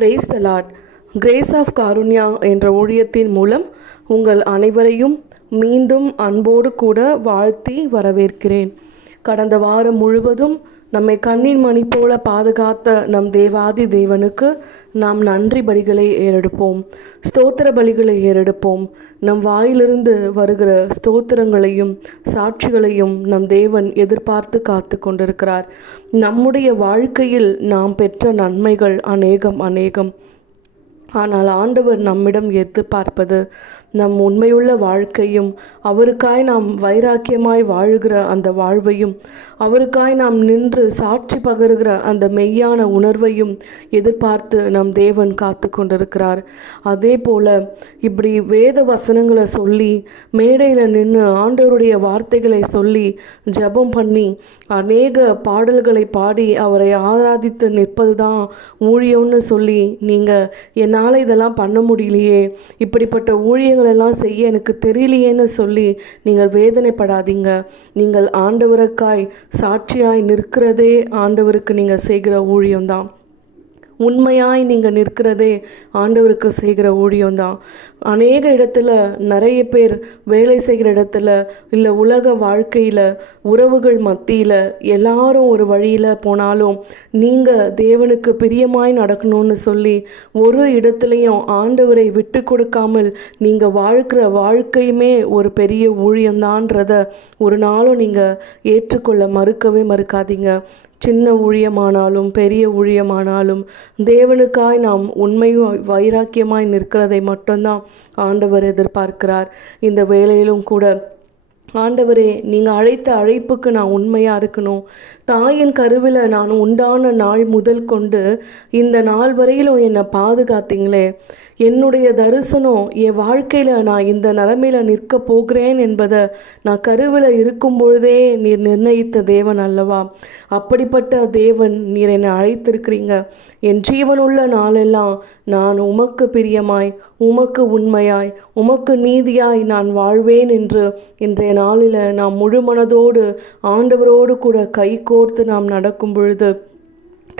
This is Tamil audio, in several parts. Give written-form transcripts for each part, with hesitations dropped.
Price the lord. Grace of Karunya என்ற ஊழியத்தின் மூலம் உங்கள் அனைவரையும் மீண்டும் அன்போடு கூட வாழ்த்தி வரவேற்கிறேன். கடந்த வாரம் முழுவதும் நம்மை கண்ணின் மணி போல பாதுகாத்த நம் தேவாதி தேவனுக்கு நாம் நன்றி பலிகளை ஏறெடுப்போம், ஸ்தோத்திர பலிகளை ஏறெடுப்போம். நம் வாயிலிருந்து வருகிற ஸ்தோத்திரங்களையும் சாட்சிகளையும் நம் தேவன் எதிர்பார்த்து காத்து கொண்டிருக்கிறார். நம்முடைய வாழ்க்கையில் நாம் பெற்ற நன்மைகள் அநேகம். ஆனால் ஆண்டவர் நம்மிடம் எதிர்பார்ப்பது நம் உண்மையுள்ள வாழ்க்கையும், அவருக்காய் நாம் வைராக்கியமாய் வாழுகிற அந்த வாழ்வையும், அவருக்காய் நாம் நின்று சாட்சி பகருகிற அந்த மெய்யான உணர்வையும் எதிர்பார்த்து நம் தேவன் காத்து கொண்டிருக்கிறார். அதே போல் இப்படி வேத வசனங்களை சொல்லி மேடையில் நின்று ஆண்டவருடைய வார்த்தைகளை சொல்லி ஜெபம் பண்ணி அநேக பாடல்களை பாடி அவரை ஆராதித்து நிற்பது தான் ஊழியம்னு சொல்லி நீங்கள் என்னால் இதெல்லாம் பண்ண முடியலையே, இப்படிப்பட்ட ஊழியங்களெல்லாம் செய்ய எனக்கு தெரியலையேன்னு சொல்லி நீங்கள் வேதனைப்படாதீங்க. நீங்கள் ஆண்டவருக்காய் சாட்சியாய் நிற்கிறதே ஆண்டவருக்கு நீங்கள் செய்கிற ஊழியம்தான். உண்மையாய் நீங்கள் நிற்கிறதே ஆண்டவருக்கு செய்கிற ஊழியம்தான். அநேக இடத்துல நிறைய பேர் வேலை செய்கிற இடத்துல இல்லை உலக வாழ்க்கையில் உறவுகள் மத்தியில் எல்லாரும் ஒரு வழியில் போனாலும் நீங்கள் தேவனுக்கு பிரியமாய் நடக்கணும்னு சொல்லி ஒரு இடத்துலையும் ஆண்டவரை விட்டு கொடுக்காமல் நீங்கள் வாழ்கிற வாழ்க்கையுமே ஒரு பெரிய ஊழியம்தான்றத ஒரு நாளும் நீங்கள் ஏற்றுக்கொள்ள மறுக்காதீங்க. சின்ன ஊழியமானாலும் பெரிய ஊழியமானாலும் தேவனுக்காய் நாம் உண்மையும் வைராக்கியமாய் நிற்கிறதை மட்டும்தான் ஆண்டவர் எதிர்பார்க்கிறார். இந்த வேளையிலும் கூட ஆண்டவரே, நீங்கள் அழைத்த அழைப்புக்கு நான் உண்மையாக இருக்கணும். தாயின் கருவில் நான் உண்டான நாள் முதல் கொண்டு இந்த நாள் வரையிலும் என்னை பாதுகாத்தீங்களே, என்னுடைய தரிசனம் என் வாழ்க்கையில் நான் இந்த நிலைமையில் நிற்க போகிறேன் என்பதை நான் கருவில் இருக்கும் பொழுதே நீர் நிர்ணயித்த தேவன் அல்லவா? அப்படிப்பட்ட தேவன் நீர் என்னை அழைத்திருக்கிறீங்க. என் ஜீவனுள்ள நாளெல்லாம் நான் உமக்கு பிரியமாய், உமக்கு உண்மையாய், உமக்கு நீதியாய் நான் வாழ்வேன் என்று இன்றைய நாளில் நாம் முழு மனதோடு ஆண்டவரோடு கூட கை கோர்த்து நாம் நடக்கும் பொழுது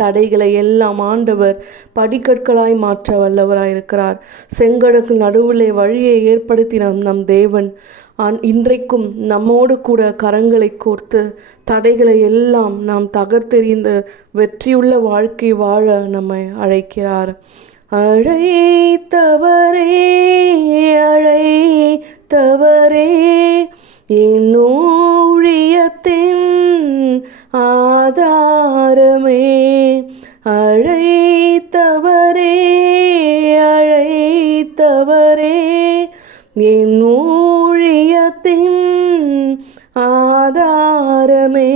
தடைகளை எல்லாம் ஆண்டவர் படிக்கற்களாய் மாற்ற வல்லவராயிருக்கிறார். செங்கடலுக்கு நடுவிலே வழியை ஏற்படுத்தின நம் தேவன் இன்றைக்கும் நம்மோடு கூட கரங்களை கோர்த்து தடைகளை எல்லாம் நாம் தகர்த்தெறிந்து வெற்றியுள்ள வாழ்க்கை வாழ நம்மை அழைக்கிறார். அழைத்தவரே என் ஊழியத்தின் ஆதாரமே, அழைத்தவரே என் ஊழியத்தின் ஆதாரமே.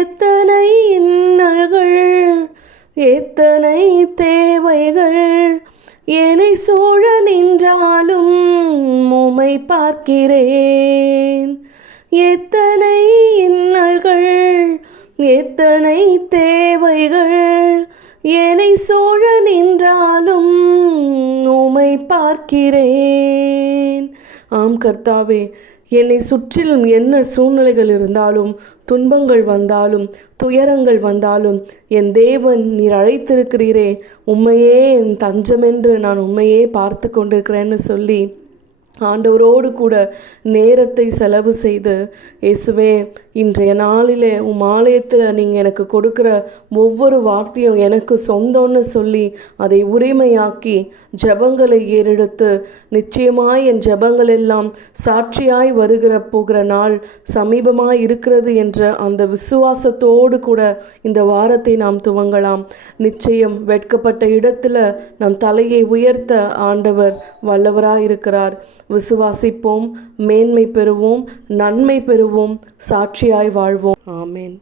எத்தனை இன்னல்கள், எத்தனை தேவைகள் என்னை சூழ நின்றாலும் உம்மை பார்க்கிறேன். எத்தனை இன்னல்கள், எத்தனை தேவைகள் என்னை சூழ நின்றாலும் உம்மை பார்க்கிறேன். ஆம் கர்த்தாவே, என்னை சுற்றிலும் என்ன சூழ்நிலைகள் இருந்தாலும், துன்பங்கள் வந்தாலும், துயரங்கள் வந்தாலும் என் தேவன் நீர் அழைத்திருக்கிறீரே, உம்மையே என் தஞ்சமென்று நான் உம்மையே பார்த்து கொண்டிருக்கிறேன்னு சொல்லி ஆண்டவரோடு கூட நேரத்தை செலவு செய்து, இயேசுவே, இன்றைய நாளிலே உம் ஆலயத்தில் நீங்கள் எனக்கு கொடுக்குற ஒவ்வொரு வார்த்தையும் எனக்கு சொந்தம்னு சொல்லி அதை உரிமையாக்கி ஜெபங்களை ஏறெடுத்து நிச்சயமாய் என் ஜெபங்கள் எல்லாம் சாட்சியாய் போகிற நாள் சமீபமாய் இருக்கிறது என்ற அந்த விசுவாசத்தோடு கூட இந்த வாரத்தை நாம் துவங்கலாம். நிச்சயம் வெட்கப்பட்ட இடத்துல நம் தலையை உயர்த்த ஆண்டவர் வல்லவராய் இருக்கிறார். விசுவாசிப்போம், மேன்மை பெறுவோம், நன்மை பெறுவோம், சாட்சியாய் வாழ்வோம். ஆமேன்.